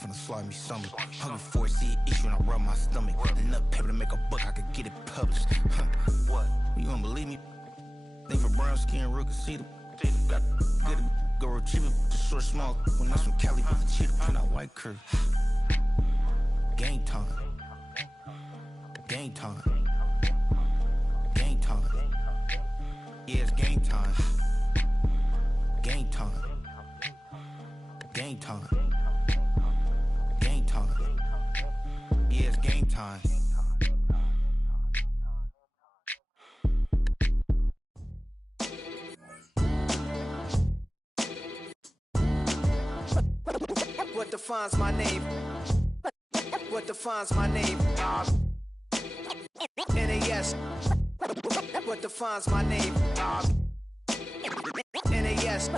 finna slide me something. Hungry for it, see it issue and I rub my stomach. Enough paper to make a book, I could get it published. What? You don't believe me? Think for brown skin, real can see the got good go retrieve it, short small. When that's from Cali, but the cheetah print out white curve. Game time. Game time. Game time. Yeah, it's game time. Game time. Game time. Game time. Yeah, it's game time. What defines my name? What defines my name? NAS. What defines my name? NAS.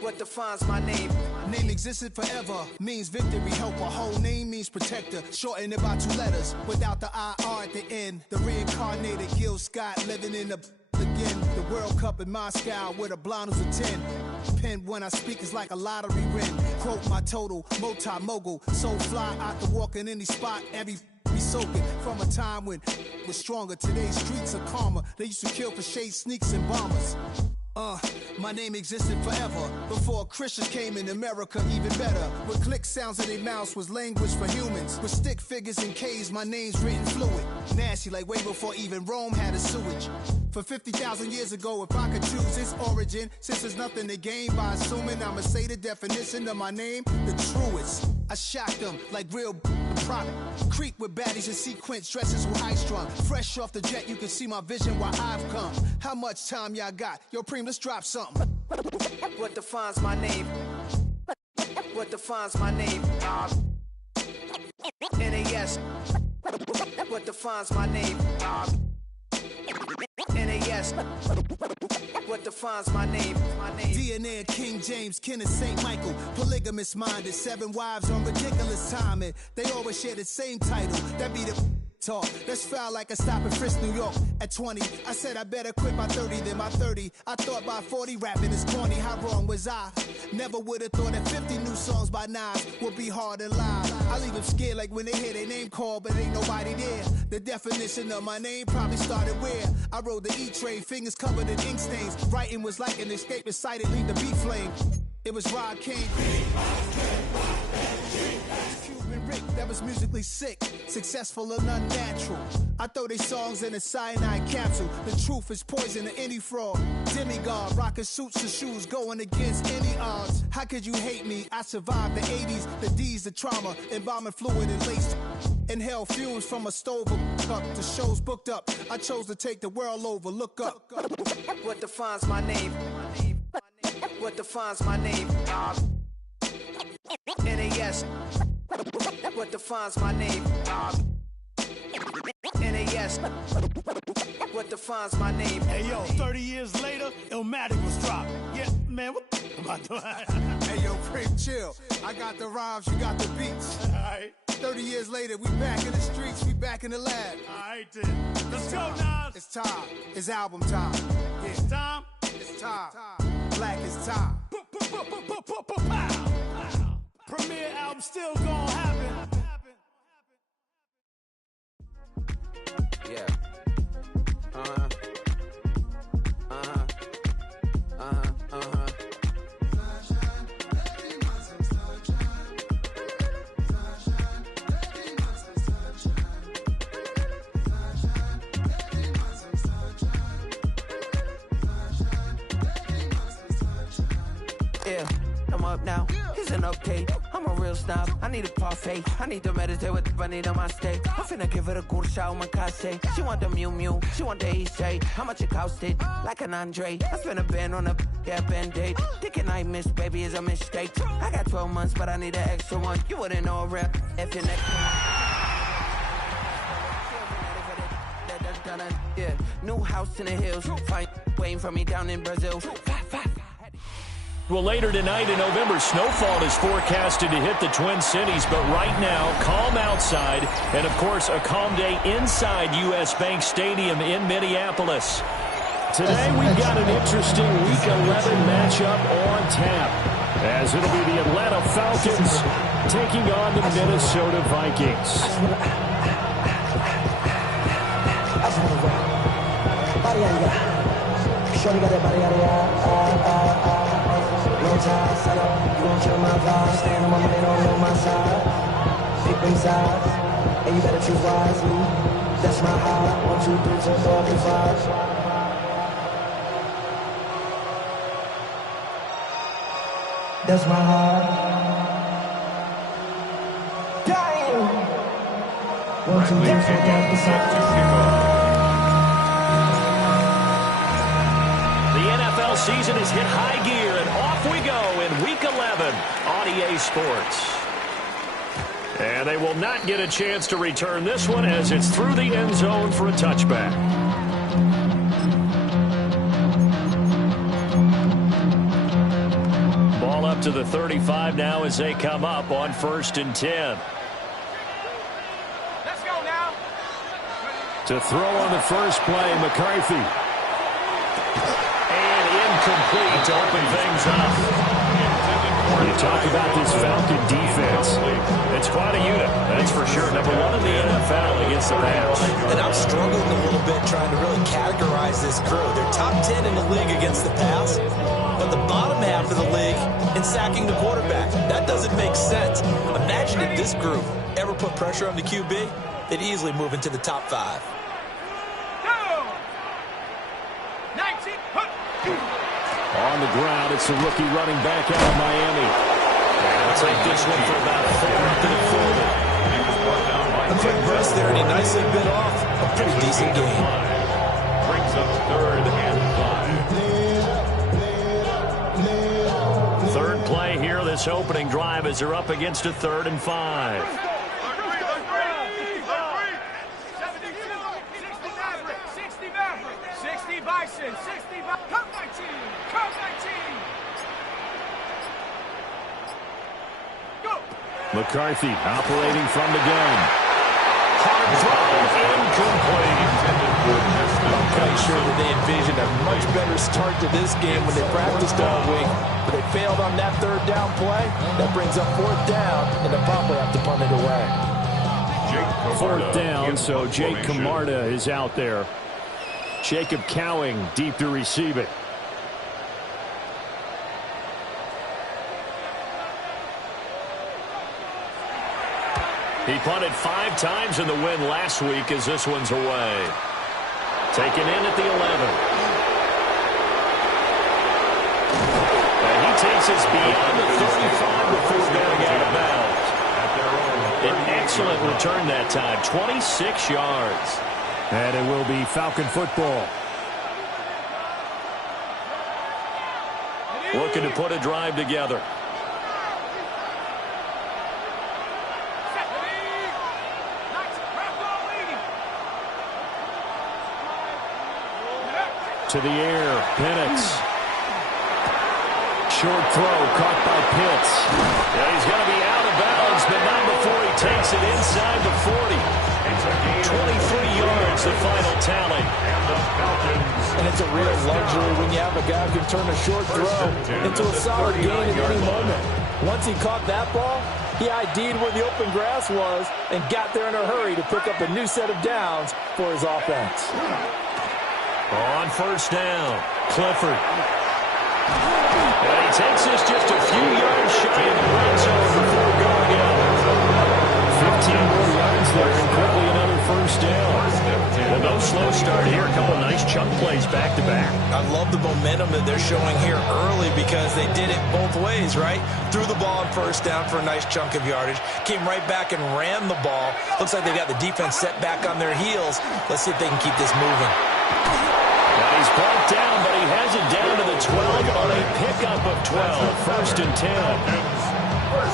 What defines my name? Name existed forever, means victory, helper. Whole name means protector, shortened it by 2 letters. Without the IR at the end, the reincarnated Gil Scott living in the again. The World Cup in Moscow with a blind who's a 10. Pen when I speak is like a lottery win. Quote my total, multi-mogul. So fly, I can walk in any spot, every be soaking. From a time when was stronger, today's streets are calmer. They used to kill for shade sneaks and bombers. My name existed forever. Before Christians came in America, even better. With click sounds in their mouths was language for humans. With stick figures and K's, my name's written fluid. Nasty like way before even Rome had a sewage. For 50,000 years ago, if I could choose its origin, since there's nothing to gain by assuming, I'ma say the definition of my name, the truest. I shocked them like real product. Creep with baddies in sequence, dresses with high strung. Fresh off the jet, you can see my vision where I've come. How much time y'all got? Yo, Preem, let's drop something. What defines my name? What defines my name? NAS. What defines my name? NAS. What defines my name? DNA of King James, kin of St. Michael. Polygamous minded, 7 wives on ridiculous timing. They always share the same title. That be the talk. That's foul like a stop in Frisk, New York. At 20, I said I better quit by 30 than my 30. I thought by 40 rapping is corny. How wrong was I? Never would have thought that 50 new songs by Nas would be hard and live. I leave them scared like when they hear their name called, but ain't nobody there. The definition of my name probably started where I rode the E-train, fingers covered in ink stains. Writing was like an escape inside it, leave the beat flame. It was Rod King. Cuban Rick, that was musically sick, successful and unnatural. I throw these songs in a cyanide capsule. The truth is poison to any fraud. Demigod, rocking suits and shoes, going against any odds. How could you hate me? I survived the 80s, the D's, the trauma, embalming fluid and laced. Inhale fumes from a stove up. The show's booked up. I chose to take the world over. Look up. What defines my name? What defines my name? NAS. What defines my name? NAS. What defines my name? Hey yo, 30 years later, Illmatic was dropped. Yeah, man, what am I doing? Hey yo, Preem, chill. I got the rhymes, you got the beats. Alright. 30 years later, we back in the streets, we back in the lab. Alright then. Let's go, Nas. It's time. It's album time. Yeah. It's time. It's time. Black is time. Premiere album still gonna happen. Yeah. Yeah, I'm up now. Here's an update. I'm a real snob. I need a parfait. I need to meditate with the bunny on my stay. I'm finna give her a good shot on my case. She want the Mew Mew. She want the East. How much it costed? Like an Andre. I spent a band on a band-aid. Thinking I missed, baby, is a mistake. I got 12 months, but I need an extra one. You wouldn't know a rap if you're next. Yeah, new house in the hills. Fine, waiting for me down in Brazil. Well, later tonight in November, snowfall is forecasted to hit the Twin Cities, but right now, calm outside, and of course, a calm day inside U.S. Bank Stadium in Minneapolis. Today, we've got an interesting Week 11 matchup on tap. as it'll be the Atlanta Falcons taking on the Minnesota Vikings. Shorty got that body out of no time, set up, you gon' kill my vibe. Stand on my money, don't on my side. Pick them sides, and you better choose wisely. That's my high. 1, 2, 3, 4, 5. That's my heart. Damn. 1, 2, 3, 4, 5. Season has hit high gear, and off we go in Week 11 on EA Sports. And they will not get a chance to return this one as it's through the end zone for a touchback. Ball up to the 35 now as they come up on 1st and 10. Let's go now. To throw on the first play, McCarthy. Complete to open things up. You talk about this Falcon defense. It's quite a unit, that's for sure. Number 1 in the NFL against the pass. And I'm struggling a little bit trying to really categorize this crew. They're top 10 in the league against the pass, but the bottom half of the league in sacking the quarterback. That doesn't make sense. Imagine if this group ever put pressure on the QB, they'd easily move into the top 5. On the ground, it's the rookie running back out of Miami. And we'll take this one for about 4th and 40. A quick burst there, and he nicely bit off a pretty decent game. Brings up 3rd and 5. Third play here, this opening drive, as they're up against a 3rd and 5. 60 Bison, 60 Bison, come 19, come 19. Go. McCarthy operating from the gun. Hard throw, incomplete. I'm quite sure that they envisioned a much better start to this game when they practiced all week, but they failed on that 3rd down play. That brings up 4th down, and they'll probably have to punt it away. 4th down, so Jake Camarda is out there. Jacob Cowing deep to receive it. He punted 5 times in the win last week as this one's away. Taken in at the 11. And he takes us beyond the 35 before going out of bounds. An excellent return that time, 26 yards. And it will be Falcon football. Looking to put a drive together. To the air, Penix. Short throw, caught by Pitts. Yeah, he's going to be out of bounds, but not before he takes it inside the 40. 23 yards, the final tally. And it's a real luxury when you have a guy who can turn a short throw into a solid gain at any moment. Once he caught that ball, he ID'd where the open grass was and got there in a hurry to pick up a new set of downs for his offense. On 1st down, Clifford. And he takes this just a few yards shy of the red zone before going out. 15 more yards there and quickly another 1st down. Well, no slow start here. A couple nice chunk plays back-to-back. I love the momentum that they're showing here early because they did it both ways, right? Threw the ball on 1st down for a nice chunk of yardage. Came right back and ran the ball. Looks like they got the defense set back on their heels. Let's see if they can keep this moving. Well, he's brought down, but he has it down to the 12 on a pickup of 12. 1st and 10.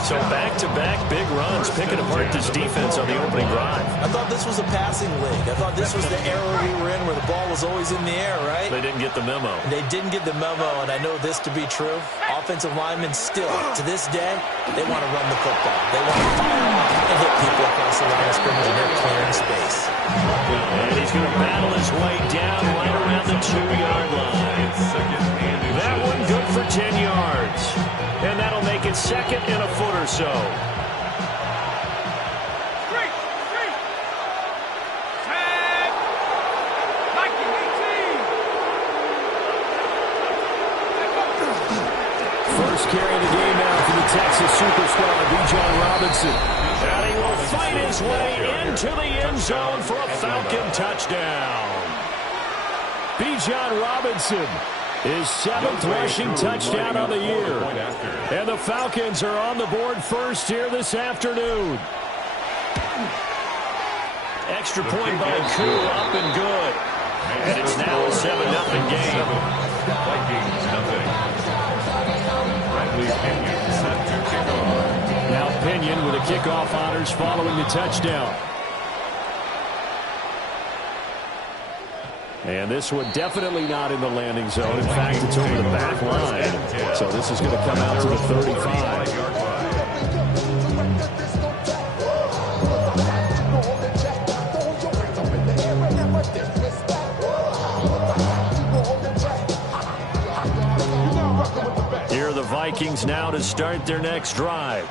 So back-to-back big runs, picking apart this defense on the opening drive. I thought this was a passing league. I thought this was the era we were in where the ball was always in the air, right? They didn't get the memo. They didn't get the memo, and I know this to be true. Offensive linemen still, to this day, they want to run the football. They want to fire off and hit people across the line of scrimmage, and they're clearing space. And he's going to battle his way down right around the 2-yard line. That one good for 10 yards. And that'll at second and a foot or so. First carry of the game now for the Texas superstar, Bijan Robinson. And he will fight his way into the end zone for a Falcon touchdown. Bijan Robinson, his 7th rushing touchdown on the year. And the Falcons are on the board first here this afternoon. Extra point by Koo, up and good. And it's now a 7-0 game. Vikings nothing. Pinion set to kick off. Now Pinion with a kickoff honors following the touchdown. And this one definitely not in the landing zone. In fact, it's over the back line. So this is going to come out to the 35. Here are the Vikings now to start their next drive.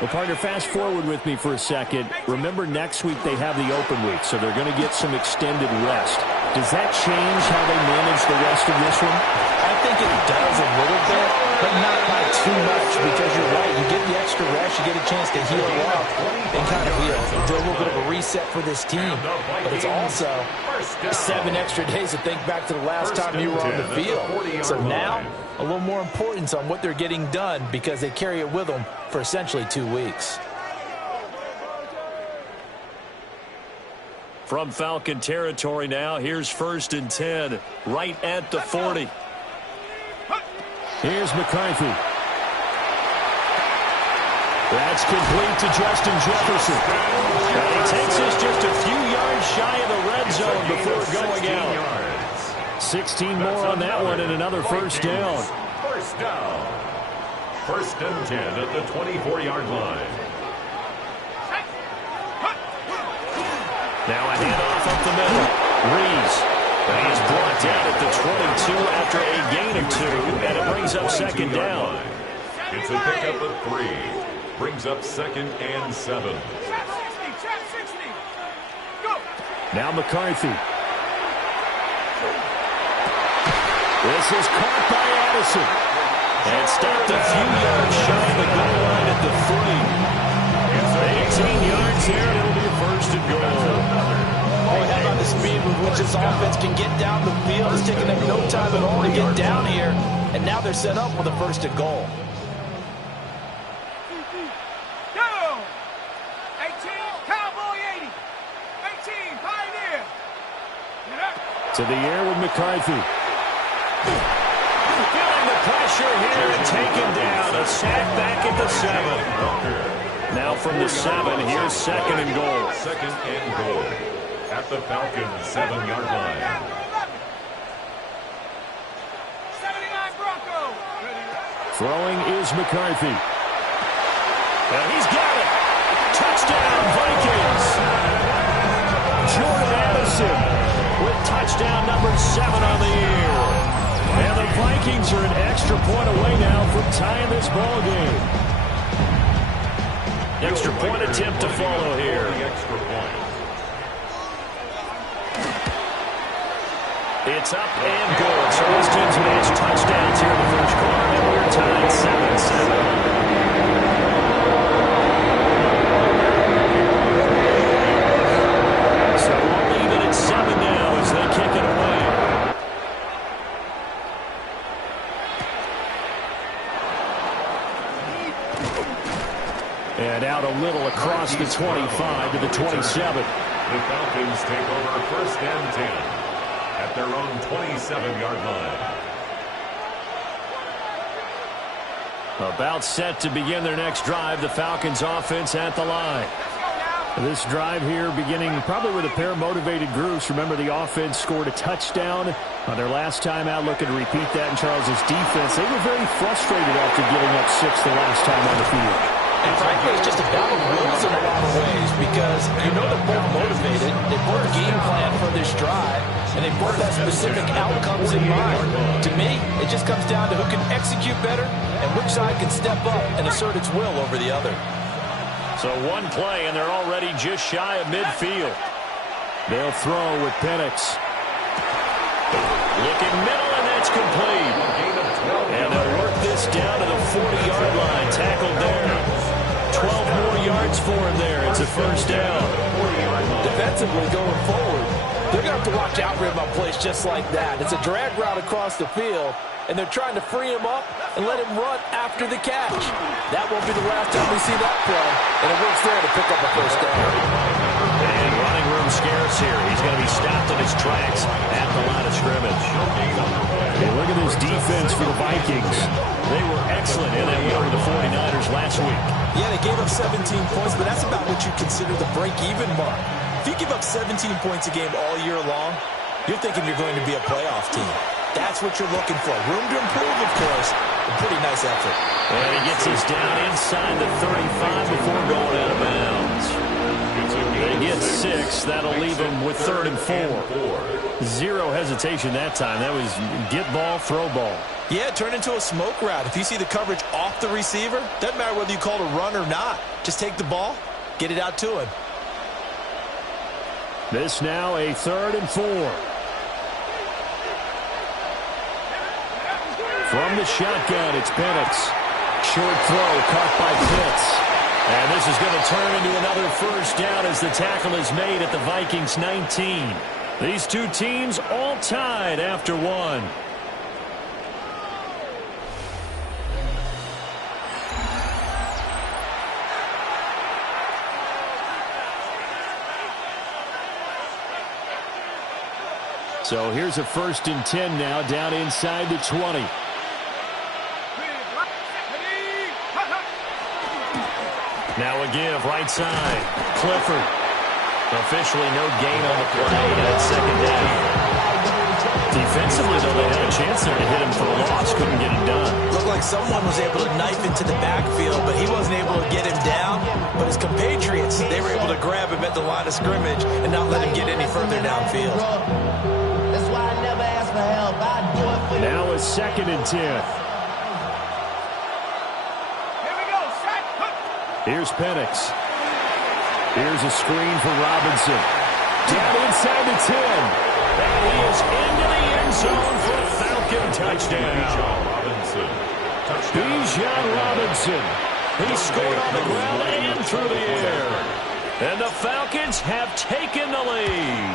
Well, partner, fast forward with me for a second. Remember, next week they have the open week, so they're going to get some extended rest. Does that change how they manage the rest of this one? I think it does a little bit, but not by too much, because you're right. You get the extra rest, you get a chance to heal up and kind of do a little bit of a reset for this team. But it's also 7 extra days to think back to the last time you were on the field. So now, a little more importance on what they're getting done because they carry it with them for essentially 2 weeks. From Falcon territory now, here's 1st and 10, right at the 40. Here's McCarthy. That's complete to Justin Jefferson. And he takes us just a few yards shy of the red zone before going out. 16 more on that one and another first down. First down. 1st and 10 at the 24-yard line. Now a handoff up the middle. Reeves. And he's brought down at the 22 after a gain of 2, and it brings up 2nd down. It's a pickup of 3. Brings up 2nd and 7. Now McCarthy. This is caught by Addison. And stopped a few yards shy of the goal line at the 3. 18 yards there, and it'll be a 1st and goal. Hey, how about the speed with which this offense can get down the field? It's taking them no time at all to get down here. And now they're set up with a 1st and goal. Go! 18, Cowboy 80. 18, Pioneer. To the air with McCarthy. Feeling the pressure here and taken down. A sack back at the 7. Now from the 7, here's 2nd and goal. 2nd and goal at the Falcons 7-yard line. 79 Bronco. Throwing is McCarthy. And he's got it. Touchdown, Vikings. Jordan Addison with touchdown number 7 on the year. And the Vikings are an extra point away now from tying this ball game. Extra point attempt to follow here. Extra point. It's up and good. So these teams match touchdowns here in the first quarter, and we're tied 7-7. So we'll leave it at 7 now as they kick it away. And out a little across the 25 to the 27. The Falcons take over 1st and 10 at their own 27-yard line. About set to begin their next drive. The Falcons offense at the line. This drive here beginning probably with a pair of motivated groups. Remember, the offense scored a touchdown on their last time out. Looking to repeat that in Charles's defense. They were very frustrated after giving up 6 the last time on the field. And frankly, it's just a battle of wills in a lot of ways because you know they're both motivated. They both game plan for this drive, and they both have specific outcomes in mind. To me, it just comes down to who can execute better and which side can step up and assert its will over the other. So one play, and they're already just shy of midfield. They'll throw with Penix. Looking middle, and that's complete. And they'll work this down to the 40-yard line. Tackled there. 12 more yards for him there. It's a first down. Defensively going forward, they're going to have to watch out for him on plays just like that. It's a drag route across the field, and they're trying to free him up and let him run after the catch. That won't be the last time we see that play, and it works there to pick up a first down. And running room scarce here. He's going to be stopped in his tracks at the line of scrimmage. Hey, look at this defense for the Vikings. They were excellent in that win with the 49ers last week. Yeah, they gave up 17 points, but that's about what you consider the break-even mark. If you give up 17 points a game all year long, you're thinking you're going to be a playoff team. That's what you're looking for. Room to improve, of course. A pretty nice effort. And he gets us down inside the 35 before going out of bounds. They get 6. That'll leave them with 3rd and 4. Zero hesitation that time. That was get ball, throw ball. Yeah, turn into a smoke route. If you see the coverage off the receiver, doesn't matter whether you call it a run or not. Just take the ball, get it out to him. This now a 3rd and 4. From the shotgun, it's Penix. Short throw caught by Pitts. And this is going to turn into another first down as the tackle is made at the Vikings 19. These two teams all tied after one. So here's a 1st and 10 now, down inside the 20. Now a give, right side. Clifford. Officially no gain on the play, and it's 2nd down. Defensively, though, they had a chance there to hit him for a loss. Couldn't get it done. Looked like someone was able to knife into the backfield, but he wasn't able to get him down. But his compatriots, they were able to grab him at the line of scrimmage and not let him get any further downfield. That's why I never ask for help. I do it for you. Now a 2nd and 10. Here's Penix. Here's a screen for Robinson. Down inside the 10. And he is into the end zone for a Falcon touchdown. Bijan Robinson. He scored on the ground and through the air. And the Falcons have taken the lead.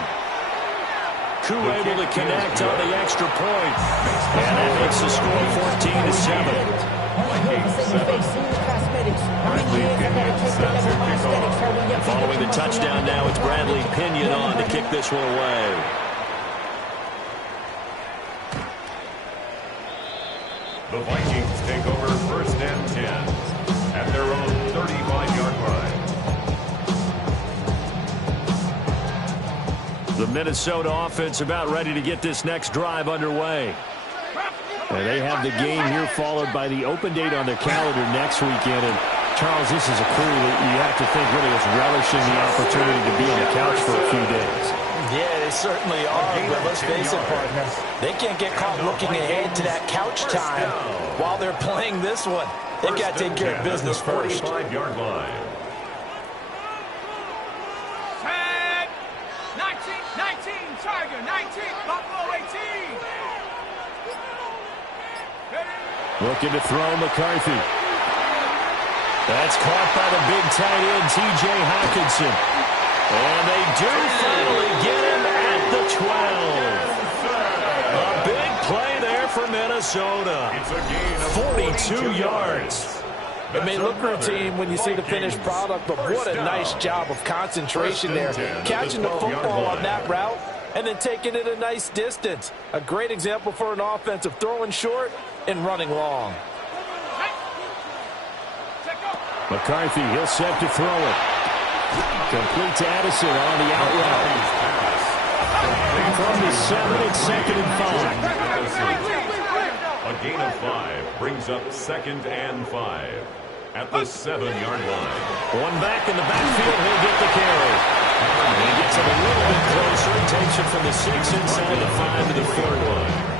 Koo able to connect on the extra point. And that makes the score 14-7. Following the touchdown now, it's Bradley Pinion on to kick this one away. The Vikings take over 1st and 10 at their own 35-yard line. The Minnesota offense about ready to get this next drive underway. And they have the game here followed by the open date on their calendar next weekend. And Charles, this is a crew that you have to think really is relishing the opportunity to be on the couch for a few days. Yeah, they certainly are, but let's face it, partner. They can't get caught looking ahead to that couch time while they're playing this one. They've got to take care of business first. 45-yard line. Tag! 19, Tiger, 19, Buffalo 18. Looking to throw McCarthy. That's caught by the big tight end, T.J. Hockenson. And they do finally get him at the 12. A big play there for Minnesota. 42 yards. It may look routine when you see the finished product, but what a nice job of concentration there. Catching the football on that route and then taking it a nice distance. A great example for an offense of throwing short and running long. McCarthy, he'll set to throw it. Complete to Addison on the out route. From the 7, it's 2nd and 5. A gain of 5 brings up 2nd and 5. at the 7-yard line. One back in the backfield, he'll get the carry. And he gets it a little bit closer and takes it from the 6 inside the 5 to the 4-1.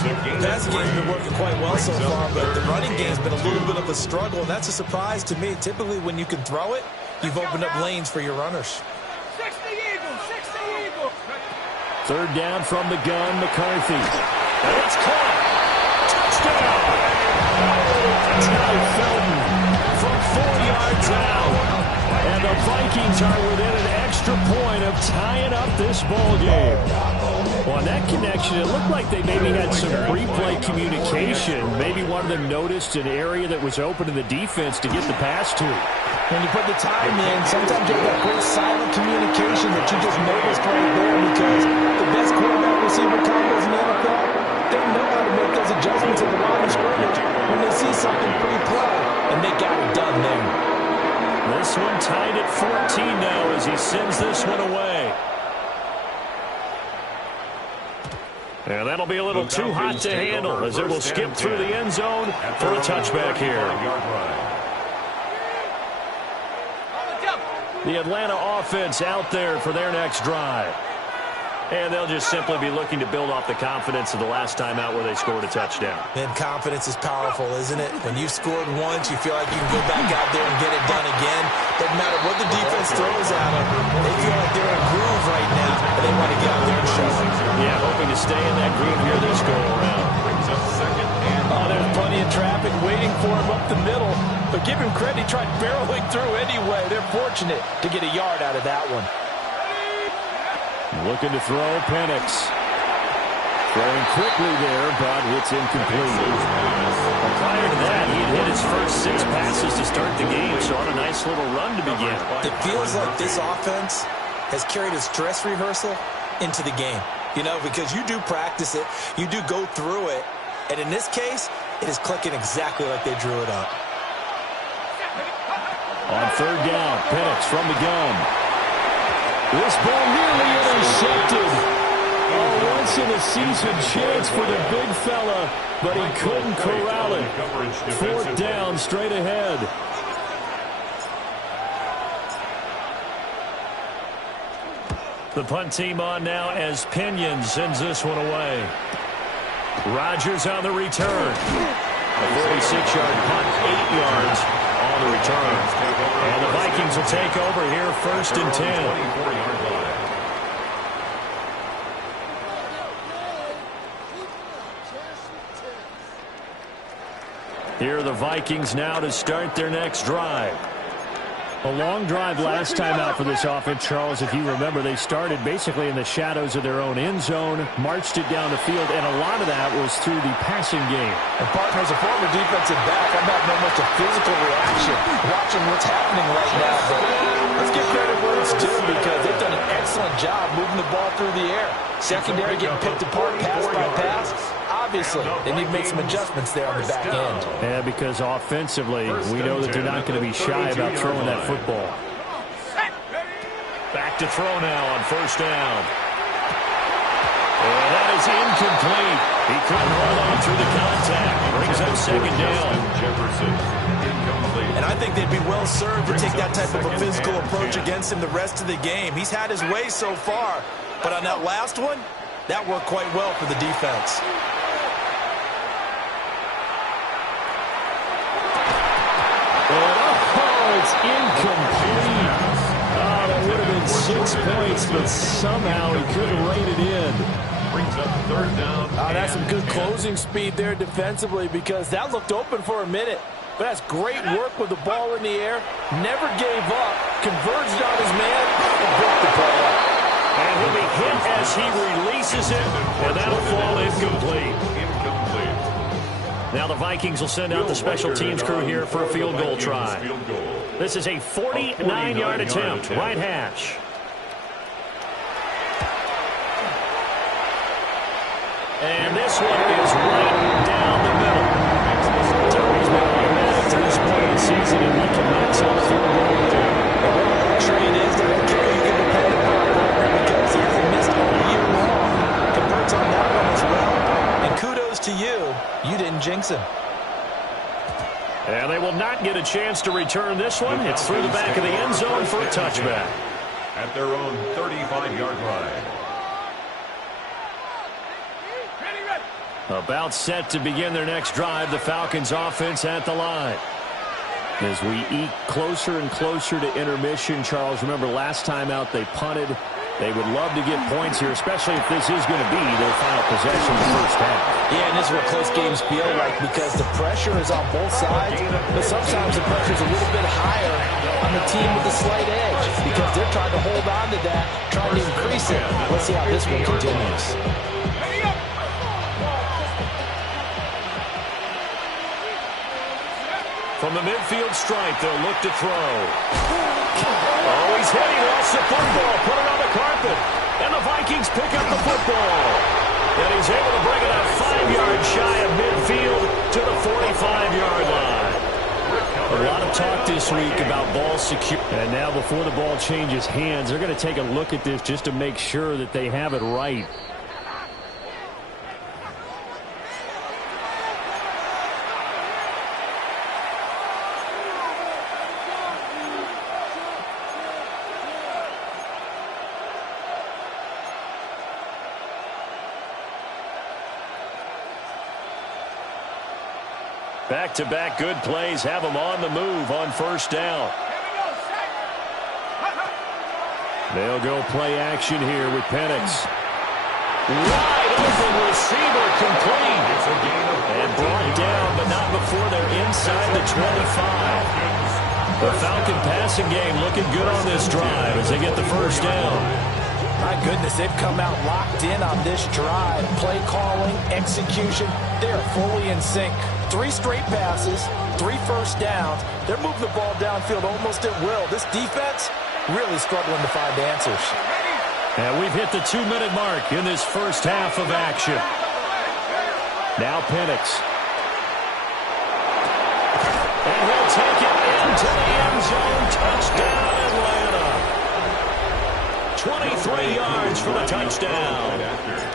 The passing game's been working quite well so far, but the running game's been a little bit of a struggle, and that's a surprise to me. Typically, when you can throw it, you've opened up lanes for your runners. 60 Eagles, 60 Eagles. Third down from the gun, McCarthy. And it's caught. Touchdown. Ty Felton from 4 yards out. And the Vikings are within an extra point of tying up this ball game. Well, on that connection, it looked like they maybe had some pre-play communication. Maybe one of them noticed an area that was open to the defense to get the pass to. When you put the time in, sometimes you have that great silent communication that you just noticed right there, because the best quarterback-receiver combos in the NFL, they know how to make those adjustments at the line of scrimmage when they see something pre-play, and they got it done there. This one tied at 14 now as he sends this one away. And that'll be a little too hot to handle as it will skip through the end zone for a touchback here. The Atlanta offense out there for their next drive. And they'll just simply be looking to build off the confidence of the last time out where they scored a touchdown. And confidence is powerful, isn't it? When you've scored once, you feel like you can go back out there and get it done again. Doesn't matter what the defense throws at them. They feel like they're in a groove right now, and they want to get out there and show it. Yeah, hoping to stay in that groove here this go-around. Oh, there's plenty of traffic waiting for him up the middle. But give him credit, he tried barreling through anyway. They're fortunate to get a yard out of that one. Looking to throw, Penix. Throwing quickly there, but it's incomplete. Well, prior to that, he had hit his first 6 passes to start the game, so on a nice little run to begin. It feels like this offense has carried a dress rehearsal into the game. You know, because you do practice it, you do go through it, and in this case, it is clicking exactly like they drew it up. On third down, Penix from the gun. This ball nearly intercepted. A once-in-a-season chance for the big fella, but he couldn't corral it. 4th down, straight ahead. The punt team on now as Pinion sends this one away. Rodgers on the return. A 46-yard punt, 8 yards on the return. And the Vikings will take over here, 1st and 10. Here are the Vikings now to start their next drive. A long drive last time out for this offense, Charles. If you remember, they started basically in the shadows of their own end zone, marched it down the field, and a lot of that was through the passing game. And partner, as a former defensive back, I'm not much a physical reaction watching what's happening right now. But let's give credit where it's due, because they've done an excellent job moving the ball through the air. Secondary getting picked apart pass by pass. Obviously, they need to make some adjustments there on the back end. Yeah, because offensively, we know that they're not going to be shy about throwing that football. Back to throw now on 1st down. And that is incomplete. He couldn't hold on through the contact. Brings up 2nd down. And I think they'd be well served to take that type of a physical approach against him the rest of the game. He's had his way so far, but on that last one, that worked quite well for the defense. It's incomplete. Oh, that would have been 6 points, but somehow he couldn't rein it in. Brings up 3rd down. That's some good closing speed there defensively, because that looked open for a minute. But that's great work with the ball in the air. Never gave up. Converged on his man and broke the play up. And he'll be hit as he releases it, and that'll fall incomplete. Now the Vikings will send out the special teams crew here for a field goal try. This is a 49-yard attempt, right hash. And this one is right down the middle. Terry's been automatic to this point of the season, and he cannot tell a field goal to do. Sure it is. They're kicker you can depend upon, because he hasn't missed all year long. Converts on that one as well. And kudos to you. You didn't jinx him. And And they will not get a chance to return this one. It's through the back of the end zone for a touchback. At their own 35-yard line. About set to begin their next drive, the Falcons offense at the line. As we eke closer and closer to intermission, Charles, remember last time out they punted. They would love to get points here, especially if this is going to be their final possession in the first half. Yeah, and this is what close games feel like because the pressure is on both sides, but sometimes the pressure is a little bit higher on the team with a slight edge because they're trying to hold on to that, trying to increase it. Let's see how this one continues. From the midfield stripe, they'll look to throw. Oh, he's hit. He lost the football. Put it on the carpet. And the Vikings pick up the football. And he's able to bring it out 5 yards shy of midfield to the 45-yard line. A lot of talk this week about ball security. And now before the ball changes hands, they're going to take a look at this just to make sure that they have it right. Back-to-back good plays have them on the move on first down. They'll go play action here with Penix. Wide open receiver complete. And brought down, but not before they're inside the 25. The Falcon passing game looking good on this drive as they get the first down. My goodness, they've come out locked in on this drive. Play calling, execution, they are fully in sync. 3 straight passes, 3 first downs. They're moving the ball downfield almost at will. This defense really struggling to find answers. And we've hit the 2-minute mark in this first half of action. Now Penix. And he'll take it into the end zone. Touchdown, Atlanta. 23 yards for the touchdown.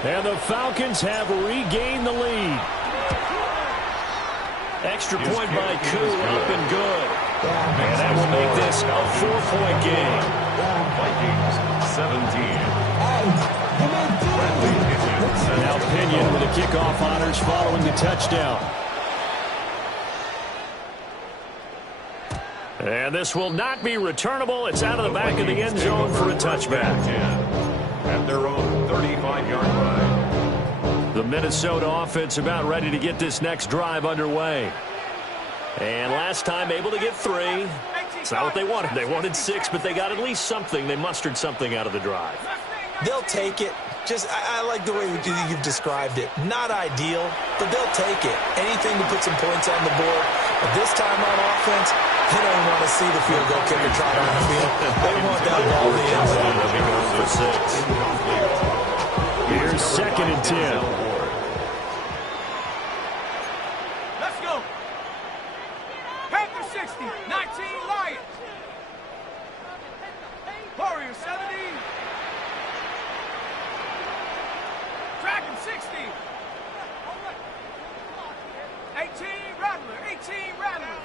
And the Falcons have regained the lead. Extra point by Koo, up and good. And that will make this a 4-point game. Vikings 17. Now Pinion with the kickoff honors following the touchdown. And this will not be returnable. It's out of the back of the end zone for a touchback. At their own 35-yard line. The Minnesota offense about ready to get this next drive underway. And last time able to get 3. It's not what they wanted. They wanted 6, but they got at least something. They mustered something out of the drive. They'll take it. I like the way you've described it. Not ideal, but they'll take it. Anything to put some points on the board. But this time on offense, they don't want to see the field goal kicker trot on the field. They want that ball in the end zone. Here's 2nd and 10. Let's go. Panther 60, 19 Lions. Warrior 70. Dragon 60. 18 Rattler, 18 Rattler.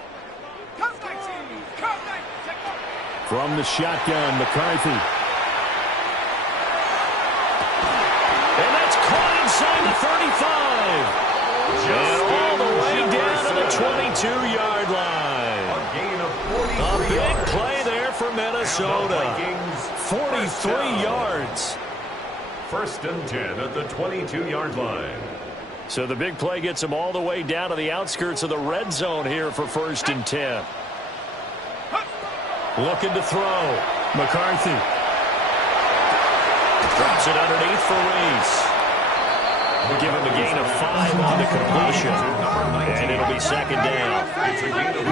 Come 19, come 19. From the shotgun, McCarthy. And that's caught inside the 35. And all the way down to the 22-yard line. A big play there for Minnesota. 43 yards. 1st and 10 at the 22-yard line. So the big play gets them all the way down to the outskirts of the red zone here for 1st and 10. Looking to throw. McCarthy. Drops it underneath for Reese. Give him a gain of 5 on the completion. And it'll be 2nd down.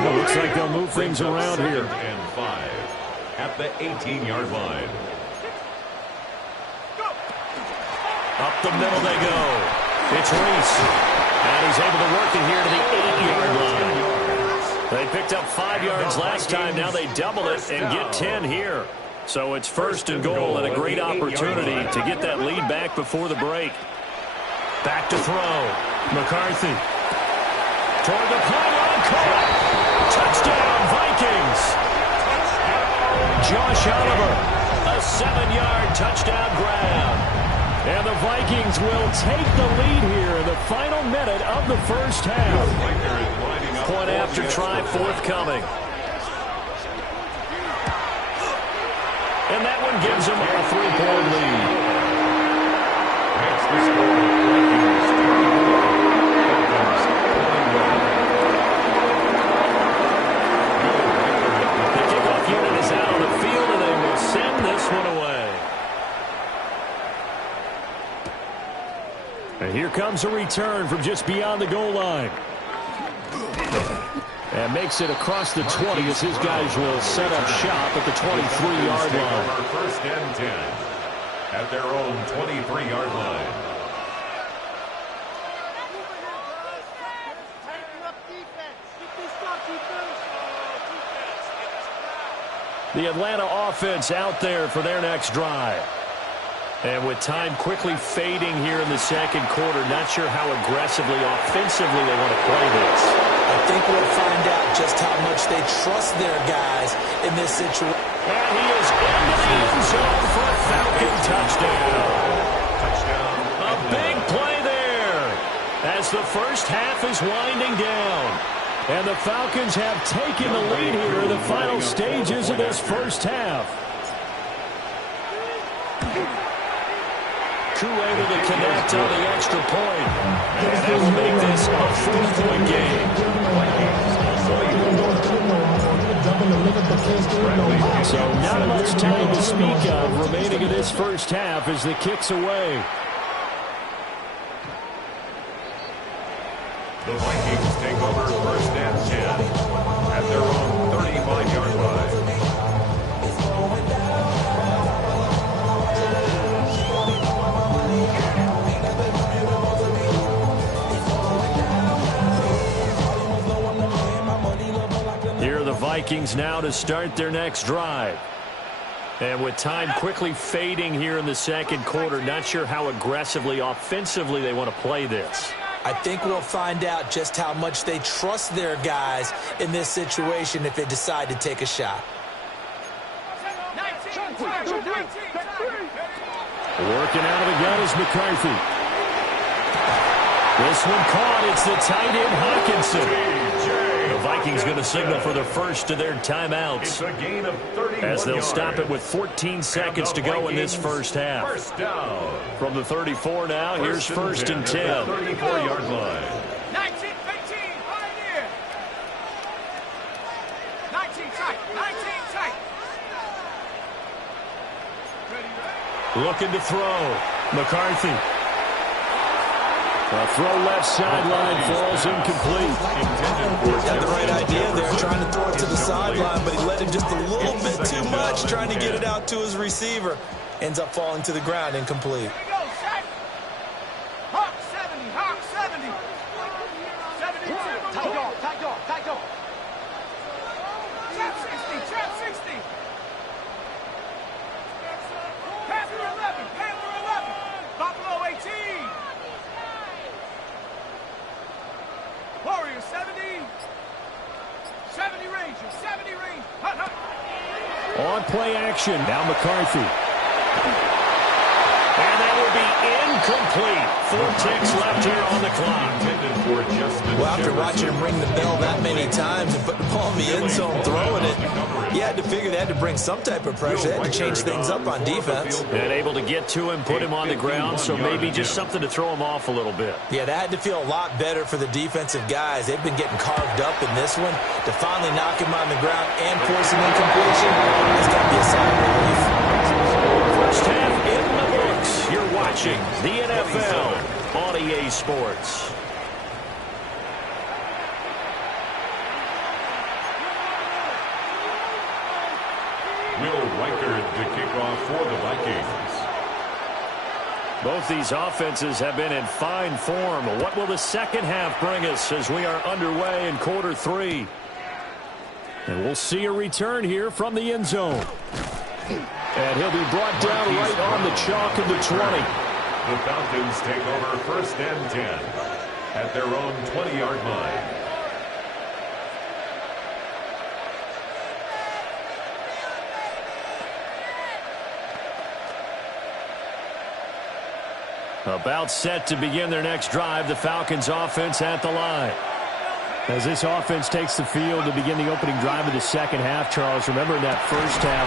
Well, looks like they'll move things around here. 2nd and 5 at the 18-yard line. Up the middle they go. It's Reese. And he's able to work it here to the 8-yard line. They picked up 5 yards last time. Now they double it and get 10 here. So it's 1st and goal and a great opportunity to get that lead back before the break. Back to throw. McCarthy. Toward the pylon. Caught. 7-yard touchdown grab. And the Vikings will take the lead here in the final minute of the first half. Point after try forthcoming. And that one gives them a 3-point lead. Makes the score Vikings 21. The kickoff unit is out on the field, and they will send this one away. And here comes a return from just beyond the goal line. And makes it across the 20 as his guys will set up shop at the 23-yard line. First and 10 at their own 23-yard line. The Atlanta offense out there for their next drive. And with time quickly fading here in the second quarter, not sure how aggressively, offensively they want to play this. I think we'll find out just how much they trust their guys in this situation. And he is into the end zone for a Falcon touchdown. A big play there as the first half is winding down. And the Falcons have taken the lead here in the final stages of this first half. Koo able to connect on the extra point. And that will make this a 4-point game. So not much time to speak of remaining in this first half as the kick's away. The Vikings take over first and 10 at their own 35-yard line. Here are the Vikings now to start their next drive. And with time quickly fading here in the second quarter, not sure how aggressively, offensively they want to play this. I think we'll find out just how much they trust their guys in this situation if they decide to take a shot. Working out of the gun is McCarthy. This one caught. It's the tight end Hawkinson. The Vikings going to signal for the first of their timeouts as they'll stop it with 14 seconds to go in this first half. First down. From the 34 now, here's first and 10. 34-yard line. 19, 15, Pioneer. 19 tight, 19 tight. Looking to throw. McCarthy. A throw left sideline falls incomplete. Got the right idea there, trying to throw it to the sideline, but he let him just a little bit too much, trying to get it out to his receiver. Ends up falling to the ground, incomplete. Here we go, Shaq. Hawk 70, Hawk 70. 72. Tight dog, tight dog, tight dog. Trap 60, trap 60. Panther 11, Panther 11. Buffalo 18. Warrior 70. 70 Rangers, 70 Rangers. Hut, hut. On play action. Now McCarthy. And that will be incomplete. 4 ticks left here on the clock. Well, after watching him ring the bell that many times and put the ball in the end zone, throwing it, he had to figure they had to bring some type of pressure. They had to change things up on defense. And able to get to him, put him on the ground, so maybe just something to throw him off a little bit. Yeah, that had to feel a lot better for the defensive guys. They've been getting carved up in this one. To finally knock him on the ground and force an incompletion, it's got to be a sign of relief. First half in the books. You're watching the NFL on EA Sports. Will Reichard to kick off for the Vikings. Both these offenses have been in fine form. What will the second half bring us as we are underway in quarter 3? And we'll see a return here from the end zone. And he'll be brought down right on the chalk of the 20. The Falcons take over first and 10 at their own 20-yard line. About set to begin their next drive, the Falcons offense at the line. As this offense takes the field to begin the opening drive of the second half, Charles, remember in that first half,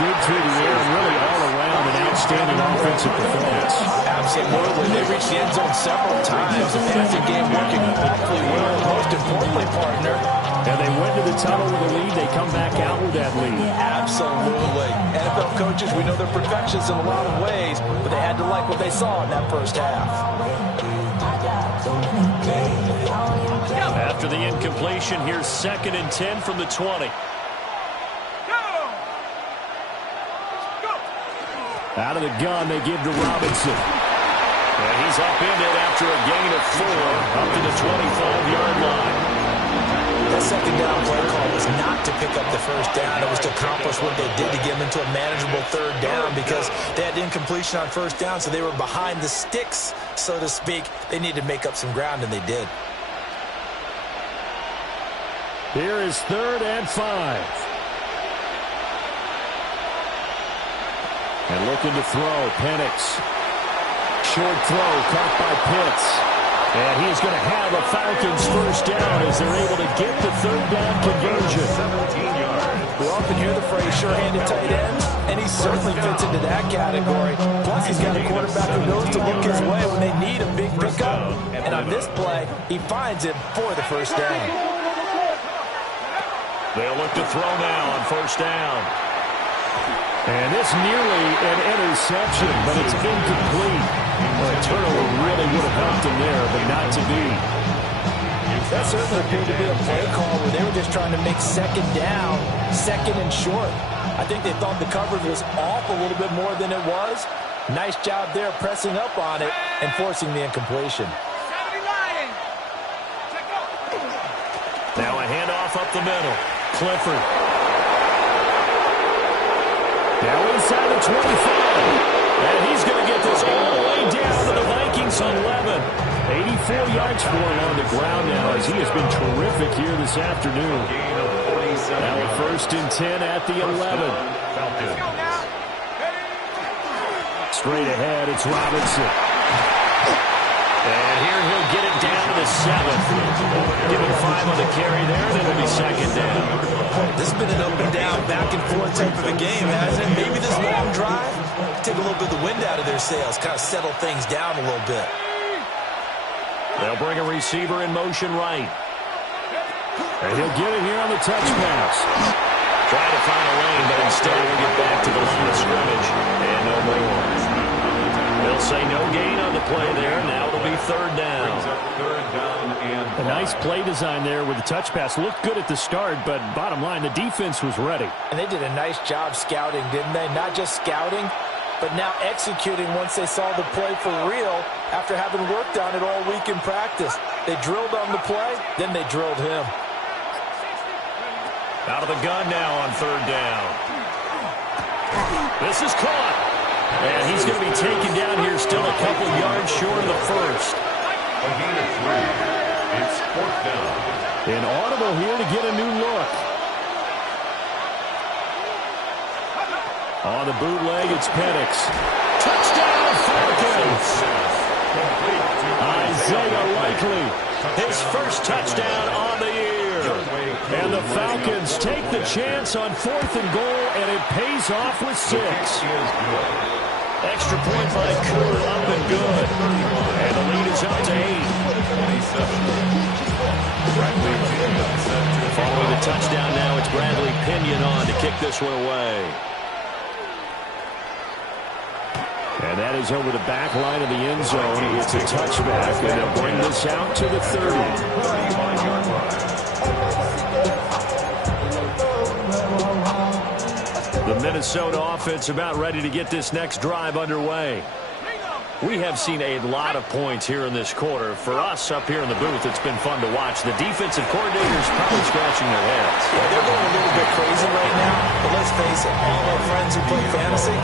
good through the air and really all around an outstanding offensive performance. Absolutely. They reached the end zone several times. The passing game working awfully well. Most importantly, partner. And they went to the tunnel with a lead. They come back out with that lead. Absolutely. NFL coaches, we know they're perfectionists in a lot of ways, but they had to like what they saw in that first half. After the incompletion, here's 2nd and 10 from the 20. Out of the gun, they give to Robinson. And he's up in it after a gain of 4, up to the 25-yard line. That second down play call was not to pick up the first down. It was to accomplish what they did to get them into a manageable third down because they had incompletion on first down, so they were behind the sticks, so to speak. They needed to make up some ground, and they did. Here is 3rd and 5. And looking to throw, Penix. Short throw, caught by Pitts. And he's going to have a Falcons first down as they're able to get the third down conversion. 17 yards. We often hear the phrase sure-handed tight end, and he certainly fits into that category. Plus, he's got a quarterback who knows to look his way when they need a big pickup. And on this play, he finds him for the first down. They'll look to throw now on first down. And this nearly an interception, but it's incomplete. Well, a turnover really would have helped him there, but not to be. That certainly appeared to be a play call where they were just trying to make second down, second and short. I think they thought the coverage was off a little bit more than it was. Nice job there pressing up on it and forcing the incompletion. Now a handoff up the middle. Clifford. Now inside the 25. And he's going to get this all the way down to the Vikings 11. 84 yards for him on the ground now as he has been terrific here this afternoon. Now a 1st and 10 at the 11. Straight ahead, it's Robinson. And here he'll get it down to the 7th. Give him 5 on the carry there, and it'll be second down. This has been an up and down, back and forth type of a game, hasn't it? Maybe this long drive, take a little bit of the wind out of their sails, kind of settle things down a little bit. They'll bring a receiver in motion right. And he'll get it here on the touch pass. Trying to find a lane, but instead he'll get back to the line of scrimmage. And no more. They'll say no gain on the play there. Now it'll be third down. A nice play design there with the touch pass. Looked good at the start, but bottom line, the defense was ready. And they did a nice job scouting, didn't they? Not just scouting, but now executing once they saw the play for real after having worked on it all week in practice. They drilled on the play, then they drilled him. Out of the gun now on third down. This is caught. And he's going to be taken down here still a couple yards short of the first. A gain of 3. It's 4th down. Inaudible here to get a new look. On the bootleg, it's Penix. Touchdown, Falcons! Isaiah Likely, his first touchdown on the year. And the Falcons take the chance on 4th and goal, and it pays off with 6. Extra point by Kerr, up and good. And the lead is up to 8. Following the touchdown now, it's Bradley Pinion on to kick this one away. And that is over the back line of the end zone. It's a touchback, and they'll bring this out to the 30. 31-yard line. The Minnesota offense about ready to get this next drive underway. We have seen a lot of points here in this quarter. For us up here in the booth, it's been fun to watch. The defensive coordinators probably scratching their heads. Yeah, they're going a little bit crazy right now. But let's face it, all our friends who play fantasy,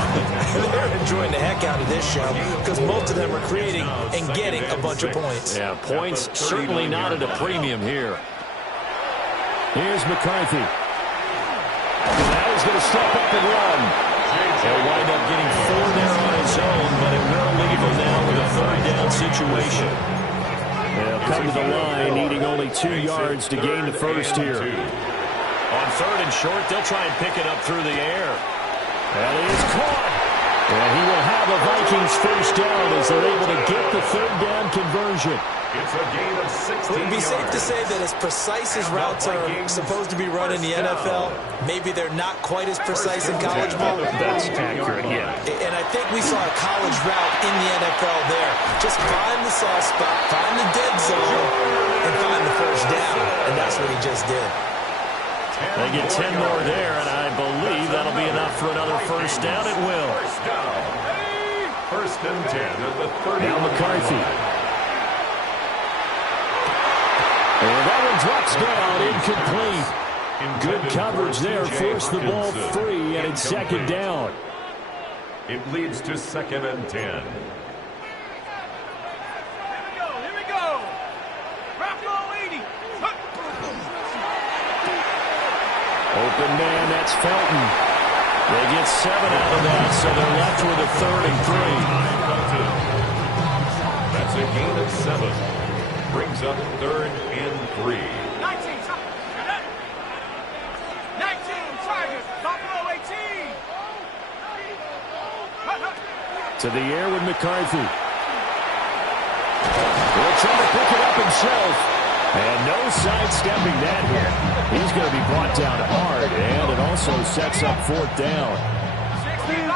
they're enjoying the heck out of this show because most of them are creating and getting a bunch of points. Yeah, points certainly not at a premium here. Here's McCarthy. Now he's going to step up and run. He'll wind up getting 4 there on his own, but it will leave him now with a third down situation. They'll come to the line, needing only 2 yards to gain the first here. On third and short, they'll try and pick it up through the air. And he is caught. And he will have a Vikings first down as they're able to get the third down conversion. It's a gain of 16 It would be safe to say that as precise as routes are supposed to be run in the NFL, maybe they're not quite as precise in college ball. That's accurate, yeah. And I think we saw a college route in the NFL there. Just find the soft spot, find the dead zone, and find the first down. And that's what he just did. They get 10 more there, and I believe that'll be enough for another first down. It will. First and 10 at the 30. Now McCarthy. And that one drops down, incomplete. Good coverage there, forced the ball free, and it's second down. It leads to second and 10. Here we go. Rocco 80. Open man, that's Felton. They get 7 out of that, so they're left with a third and 3. That's a gain of 7. Brings up third and 3. 19 Tigers. Buffalo 18. To the air with McCarthy. He'll try to pick it up himself. And no sidestepping that hit. He's going to be brought down hard, and it also sets up fourth down.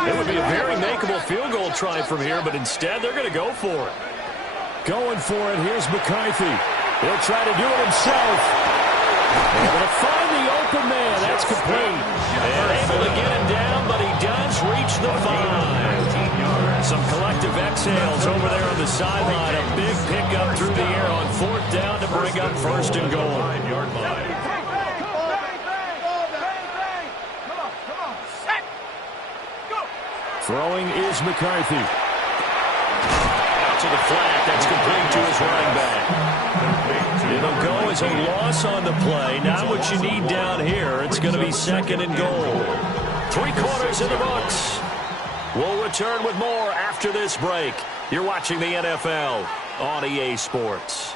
It would be a very makeable field goal try from here, but instead they're going to go for it. Going for it, here's McCarthy. He'll try to do it himself. Able to find the open man. That's complete. And able to get him down, but he does reach the 5. Some collective exhales over there on the sideline. A big pickup through the air on fourth down to bring up first and goal. 9-yard line. Throwing is McCarthy. To the flat, that's complete to his running back. It'll go as a loss on the play. Not what you need down here. It's going to be second and goal. 3 quarters in the books. We'll return with more after this break. You're watching the NFL on EA Sports.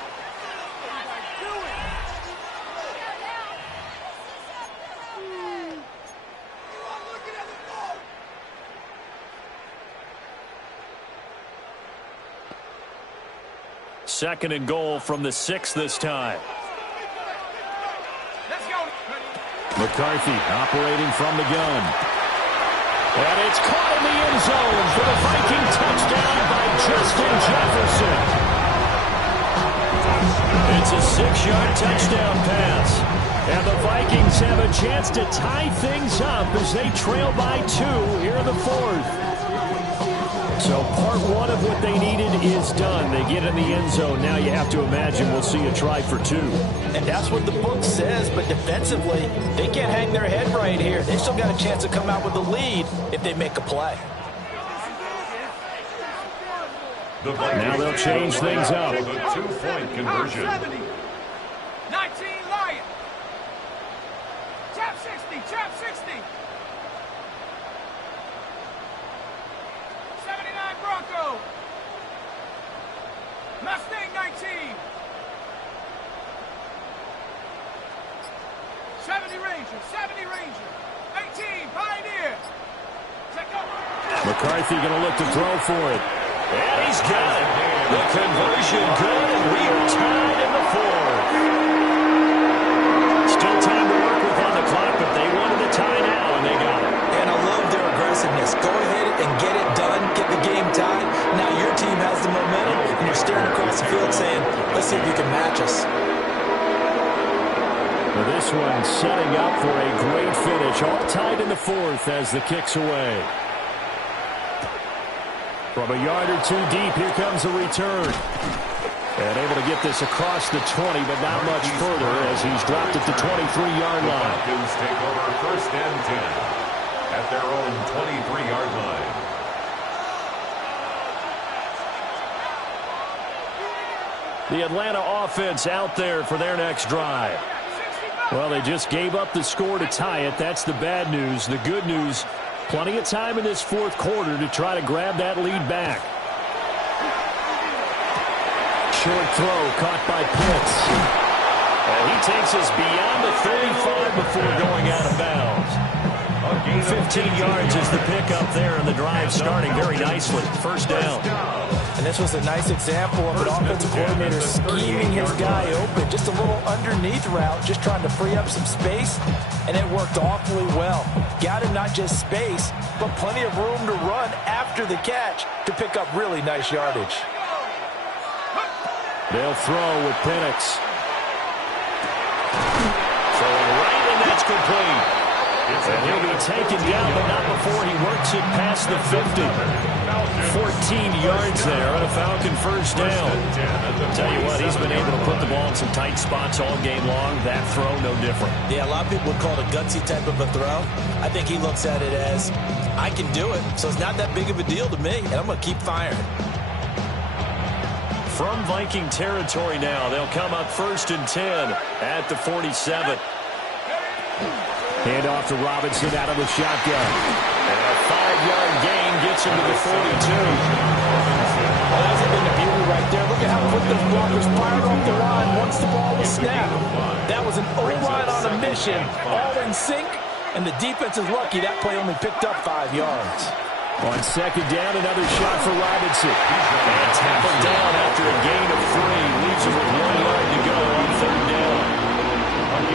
Second and goal from the 6 this time. McCarthy operating from the gun. And it's caught in the end zone for the Viking touchdown by Justin Jefferson. It's a 6-yard touchdown pass. And the Vikings have a chance to tie things up as they trail by 2 here in the fourth. So part 1 of what they needed is done. They get in the end zone. Now you have to imagine we'll see a try for 2. And that's what the book says, but defensively, they can't hang their head right here. They've still got a chance to come out with the lead if they make a play. Now they'll change things up. A 2-point conversion. 19 Lion. Chap 60, chap 60. 79 Bronco. Mustang 19. 70 Ranger, 70 Ranger. 18 Pioneer. Check up. McCarthy going to look to throw for it. And he's got it. The conversion good, and we are tied in the fourth. Still time to work with on the clock, but they wanted the tie now, and they got it. And I love their aggressiveness. Go ahead and get it done, get the game tied. Now your team has the momentum, and you're staring across the field saying, let's see if you can match us. Well, this one setting up for a great finish. All tied in the fourth as the kick's away. From a yard or 2 deep, here comes the return. And able to get this across the 20, but not much further as he's dropped at the 23-yard line. Falcons take over first and 10 at their own 23-yard line. The Atlanta offense out there for their next drive. Well, they just gave up the score to tie it. That's the bad news. The good news, Plenty of time in this fourth quarter to try to grab that lead back. Short throw caught by Pitts. And he takes us beyond the 35 before going out of bounds. 15 yards is the pickup there, and the drive starting very nicely. First down. And this was a nice example of an offensive coordinator scheming his guy open. Just a little underneath route, just trying to free up some space, and it worked awfully well. Got him not just space, but plenty of room to run after the catch to pick up really nice yardage. They'll throw with Penix. Throwing right, and that's complete. And he'll be taken down, but not before he works it past the 50. 14 yards there on a Falcon first down. Tell you what, he's been able to put the ball in some tight spots all game long. That throw, no different. Yeah, a lot of people would call it a gutsy type of a throw. I think he looks at it as, I can do it, so it's not that big of a deal to me, and I'm going to keep firing. From Viking territory now, they'll come up 1st and 10 at the 47. Hand off to Robinson out of the shotgun. And a 5-yard gain gets him to the 42. Well, that's been the beauty right there. Look at how quick those blockers fired off the line once the ball was snapped. That was an O-line on a mission, all in sync, and the defense is lucky that play only picked up 5 yards. On second down, another shot for Robinson. And tackled down after a gain of 3. Leaves him with 1 yard to go on third down.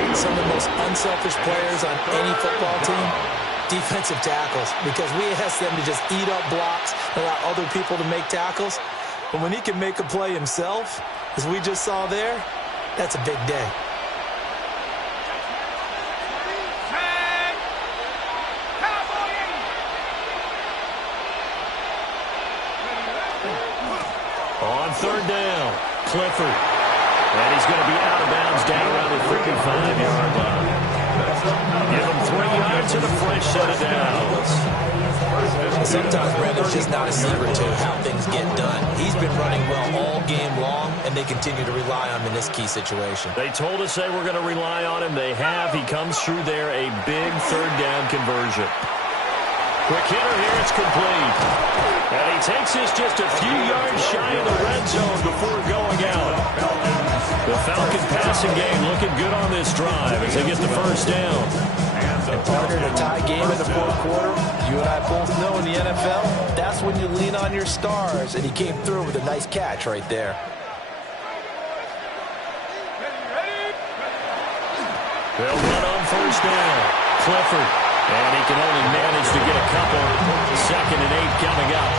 Some of the most unselfish players on any football team, defensive tackles, because we ask them to just eat up blocks, allow other people to make tackles. But when he can make a play himself, as we just saw there, that's a big day. On third down, Clifford. And he's going to be out of bounds down around the 35-yard line. Give him 3 yards and a fresh set of downs. Sometimes, Brandon, it's just not a secret to how things get done. He's been running well all game long, and they continue to rely on him in this key situation. They told us they were going to rely on him. They have. He comes through there, a big third down conversion. Quick hitter here, it's complete. And he takes this just a few yards shy of the red zone before going out. The Falcon passing game looking good on this drive as they get the first down. And partner, in a tie game in the fourth quarter, you and I both know in the NFL, that's when you lean on your stars, and he came through with a nice catch right there. They'll run on first down. Clifford. And he can only manage to get a couple. 2nd and 8 coming up.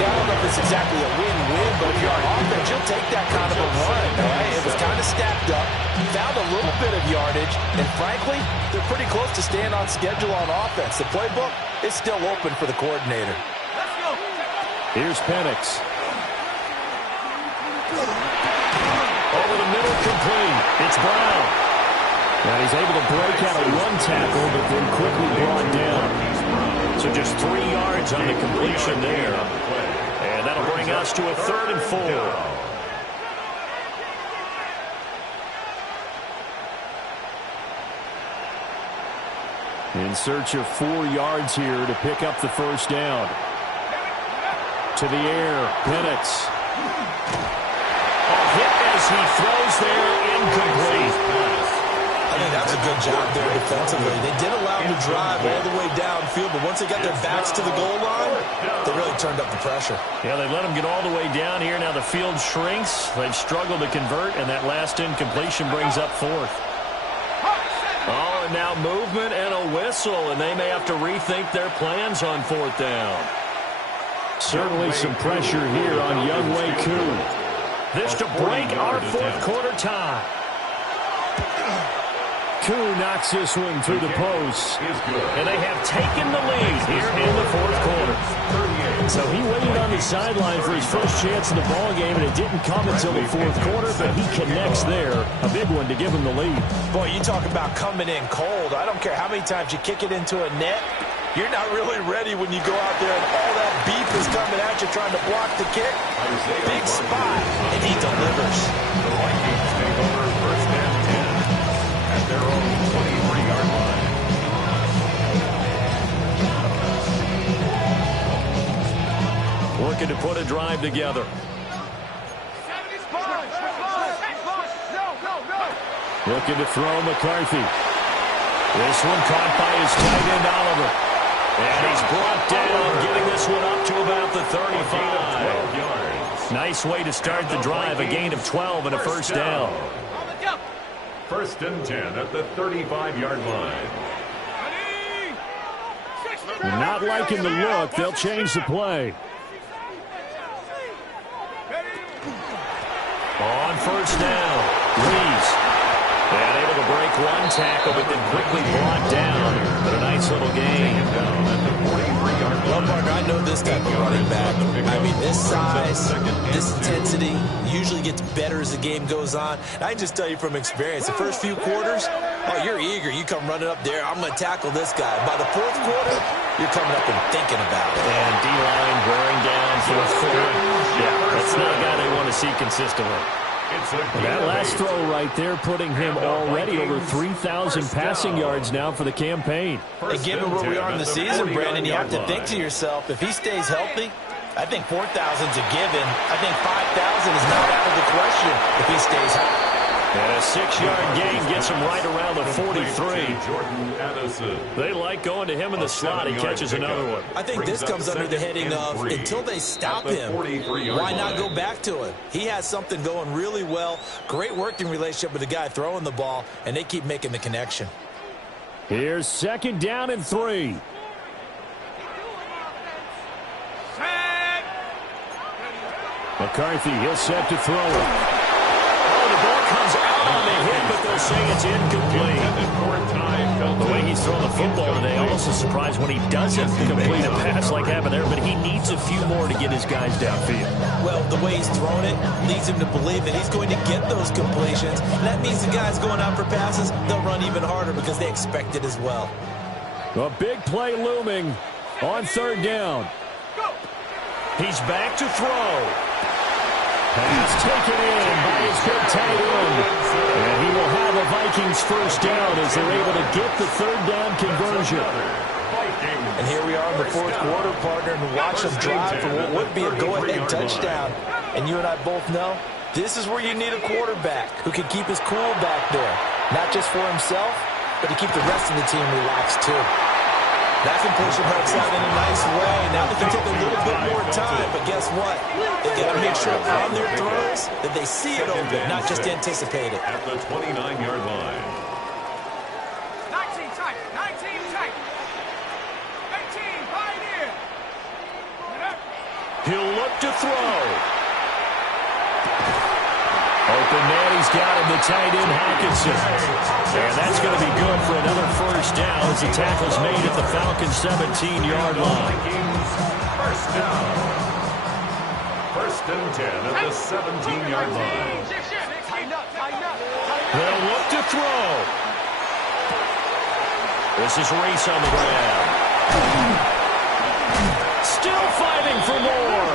Yeah, I don't know if it's exactly a win-win, but if you're on offense, you'll take that kind of a run. Right? It was kind of stacked up, found a little bit of yardage, and frankly, they're pretty close to staying on schedule on offense. The playbook is still open for the coordinator. Here's Penix. Over the middle, complete. It's Brown. And he's able to break out of one tackle, but then quickly brought down. So just 3 yards on the completion there. And that'll bring us to a 3rd and 4. In search of 4 yards here to pick up the first down. To the air, Penix. A hit as he throws there, incomplete. I think that's a good job there defensively. They did allow them to drive all the way downfield, but once they got their backs to the goal line, they really turned up the pressure. Yeah, they let them get all the way down here. Now the field shrinks. They've struggled to convert, and that last incompletion brings up 4th. Oh, and now movement and a whistle, and they may have to rethink their plans on 4th down. Certainly some pressure here on Younghoe Koo. This to break our fourth quarter tie. Koo knocks this one through the post. And they have taken the lead here in the fourth quarter. So he waited on the sideline for his first chance in the ball game, and it didn't come until the fourth quarter, but he connects there. A big one to give him the lead. Boy, you talk about coming in cold. I don't care how many times you kick it into a net. You're not really ready when you go out there and all that beef is coming at you trying to block the kick. Big spot, and he delivers. The Vikings take over first and 10 at their own 23-yard line. put a drive together. Looking to throw McCarthy. This one caught by his tight end, Oliver. And he's brought down, getting this one up to about the 35. Nice way to start the drive, a gain of 12 and a first down. First and 10 at the 35-yard line. Not liking the look. They'll change the play. On first down, Reese. And able to break one tackle, but then quickly brought down. But a nice little gain. Well, partner, I know this type of running back. I mean, this size, this intensity usually gets better as the game goes on. And I can just tell you from experience, the first few quarters, oh, you're eager. You come running up there, I'm going to tackle this guy. By the fourth quarter, you're coming up and thinking about it. And D-line wearing down fourth quarter. Yeah, that's not a guy they want to see consistently. That last throw right there putting him already over 3,000 passing yards now for the campaign. And given where we are in the season, Brandon, you have to think to yourself, if he stays healthy, I think 4,000's a given. I think 5,000 is not out of the question if he stays healthy. And a 6-yard gain gets him right around the 43. They like going to him in the slot. He catches another one. I think this comes under the heading of, until they stop him, why not go back to him? He has something going really well. Great working relationship with the guy throwing the ball, and they keep making the connection. Here's second down and 3. McCarthy, he'll set to throw it. The ball comes out on the hit, but they'll say it's incomplete. The way he's thrown the football today, also surprised when he doesn't complete a pass like happened there, but he needs a few more to get his guys downfield. Well, the way he's thrown it leads him to believe that he's going to get those completions. And that means the guys going out for passes, they'll run even harder because they expect it as well. A big play looming on third down. He's back to throw. Pass taken in by his big tight end. And he will have a Vikings first down as they're able to get the third down conversion. And here we are in the fourth quarter, partner, and watch them drive for what would be a go-ahead touchdown. And you and I both know this is where you need a quarterback who can keep his cool back there. Not just for himself, but to keep the rest of the team relaxed too. That completion helps out in a nice way. Now they can take a little bit more time, but guess what? They got to make sure on their throws that they see it open, not just anticipate it. At the 29-yard line. 19 tight, 19 tight. 18, pioneer. He'll look to throw. Open man, he's got him, the tight end, Hawkinson. And that's going to be good for another first down as the tackle's made at the Falcons' 17-yard line. First down. First and 10 at the 17-yard line. They'll look to throw. This is Reese on the ground. Still fighting for more.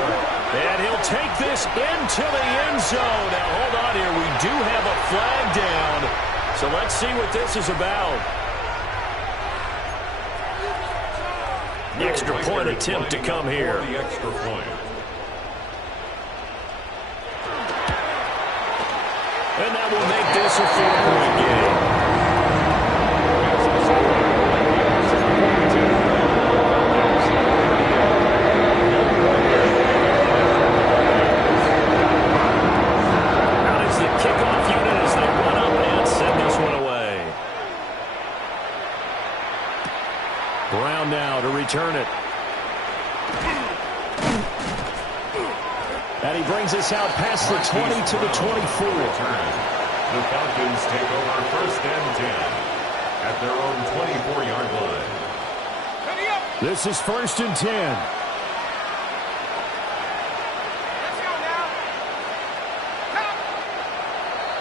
And he'll take this into the end zone. Now, hold on here. We do have a flag down. So let's see what this is about. The extra point attempt to come here. The extra point. And that will make this a 4-point game. Now to return it. And he brings us out past the 20 to the 24. The Falcons take over first and 10 at their own 24-yard line. This is first and 10.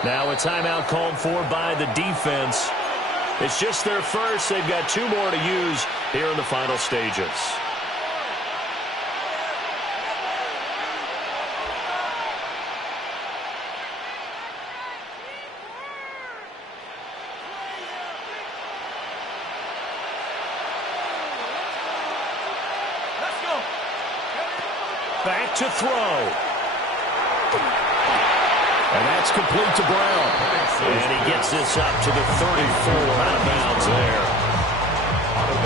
Now a timeout called for by the defense. It's just their first. They've got 2 more to use here in the final stages. Back to throw. And that's complete to Brown. And he gets this up to the 34, out of bounds there.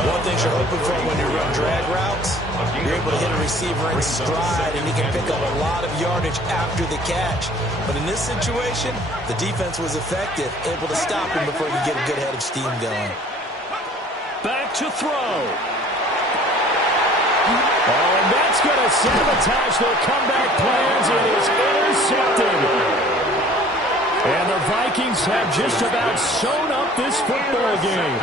One thing you're hoping for when you run drag routes, you're able to hit a receiver in stride, and he can pick up a lot of yardage after the catch. But in this situation, the defense was effective, able to stop him before he could get a good head of steam going. Back to throw. Oh, and that's going to sabotage their comeback plans. It is intercepted. And the Vikings have just about sewn up this football game.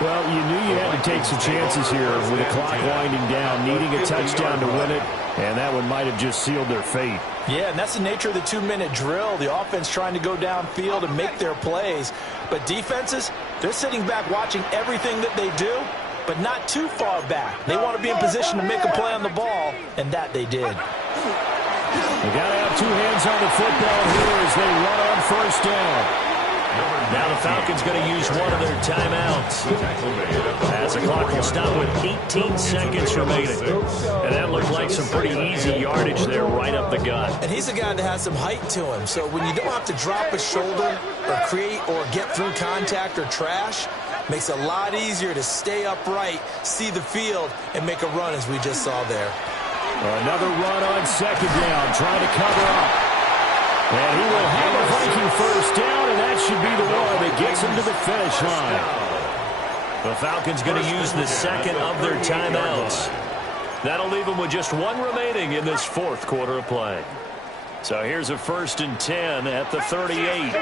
Well, you knew you had to take some chances here with the clock winding down, needing a touchdown to win it, and that one might have just sealed their fate. Yeah, and that's the nature of the 2-minute drill. The offense trying to go downfield and make their plays. But defenses, they're sitting back watching everything that they do, but not too far back. They want to be in position to make a play on the ball, and that they did. They got to have two hands on the football here as they run on first down. Now the Falcons going to use one of their timeouts. As the clock will stop with 18 seconds remaining. And that looked like some pretty easy yardage there right up the gut. And he's a guy that has some height to him. So when you don't have to drop a shoulder or create or get through contact or trash, makes it a lot easier to stay upright, see the field, and make a run as we just saw there. Another run on second down, trying to cover up. And he will have a Viking first down, and that should be the one that gets him to the finish line. The Falcons going to use the second of their timeouts. That'll leave them with just one remaining in this fourth quarter of play. So here's a 1st and 10 at the 38.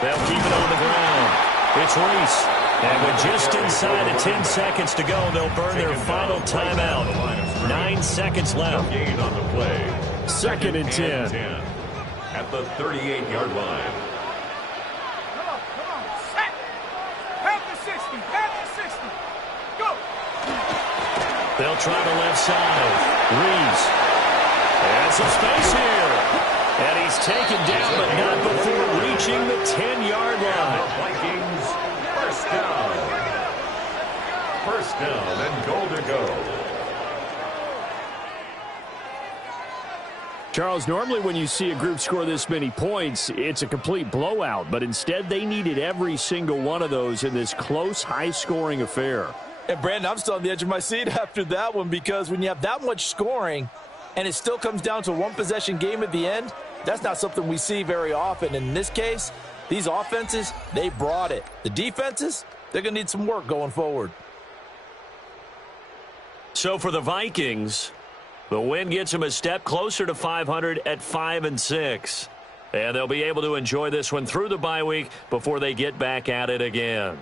They'll keep it on the ground. It's Reese. And with just inside of 10 seconds to go, they'll burn their final timeout. 9 seconds left. Gain on the play. 2nd and 10. At the 38-yard line. Come on. Set. Have the 60. Have the 60. Go. They'll try the left side. Reese. And some space here. And he's taken down, but not before reaching the 10-yard line. The Vikings, first down. First down and goal to go. Charles, normally when you see a group score this many points, it's a complete blowout. But instead, they needed every single one of those in this close, high-scoring affair. And, Brandon, I'm still on the edge of my seat after that one because when you have that much scoring and it still comes down to a one-possession game at the end, that's not something we see very often. And in this case, these offenses, they brought it. The defenses, they're going to need some work going forward. So for the Vikings, the win gets them a step closer to 500 at 5-6. And they'll be able to enjoy this one through the bye week before they get back at it again.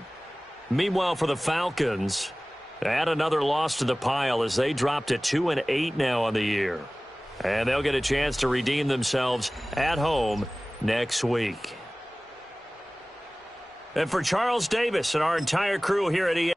Meanwhile, for the Falcons, add another loss to the pile as they drop to 2-8 now on the year. And they'll get a chance to redeem themselves at home next week. And for Charles Davis and our entire crew here at EA.